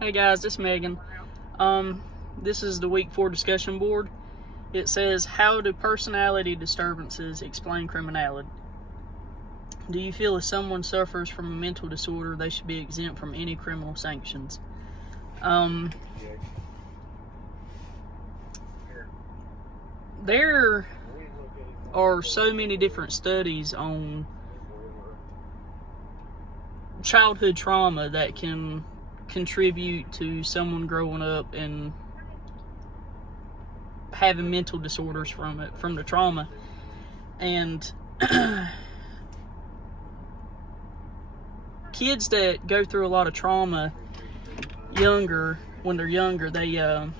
Hey guys, this is Megan. This is the week 4 discussion board. It says, how do personality disturbances explain criminality? Do you feel if someone suffers from a mental disorder, they should be exempt from any criminal sanctions? There are so many different studies on childhood trauma that can contribute to someone growing up and having mental disorders from the trauma. And kids that go through a lot of trauma when they're younger, they a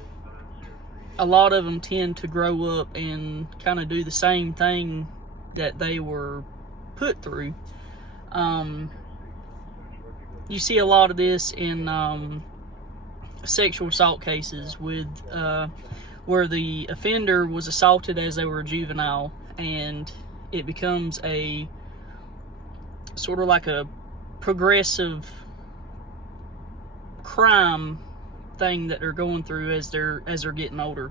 lot of them tend to grow up and kind of do the same thing that they were put through. You see a lot of this in sexual assault cases with where the offender was assaulted as they were a juvenile, and it becomes a sort of like a progressive crime thing that they're going through as they're getting older.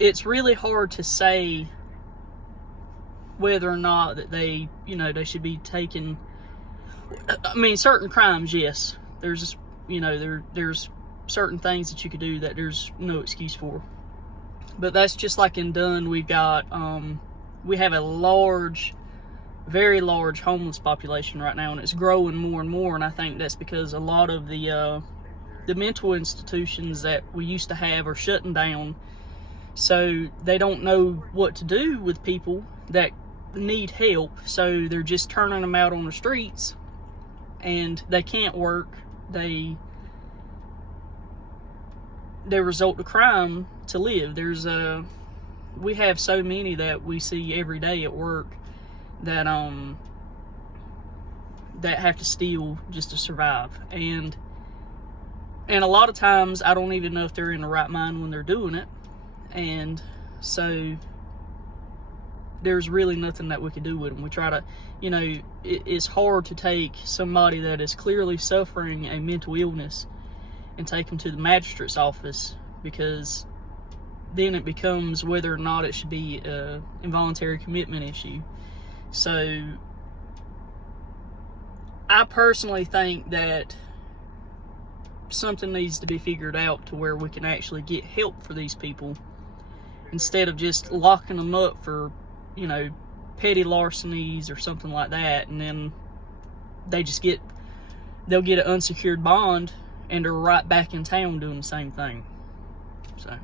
It's really hard to say whether or not that they should be taken. I mean, certain crimes, yes, there's there's certain things that you could do that there's no excuse for. But that's just like in Dunn. We have a very large homeless population right now, and it's growing more and more. And I think that's because a lot of the mental institutions that we used to have are shutting down, so they don't know what to do with people that need help. So they're just turning them out on the streets, and they can't work. They resort to crime to live. We have so many that we see every day at work that have to steal just to survive, and a lot of times I don't even know if they're in the right mind when they're doing it. And so there's really nothing that we can do with them. We try to, it's hard to take somebody that is clearly suffering a mental illness and take them to the magistrate's office, because then it becomes whether or not it should be an involuntary commitment issue. So I personally think that something needs to be figured out to where we can actually get help for these people, instead of just locking them up for petty larcenies or something like that, and then they'll get an unsecured bond and they're right back in town doing the same thing. So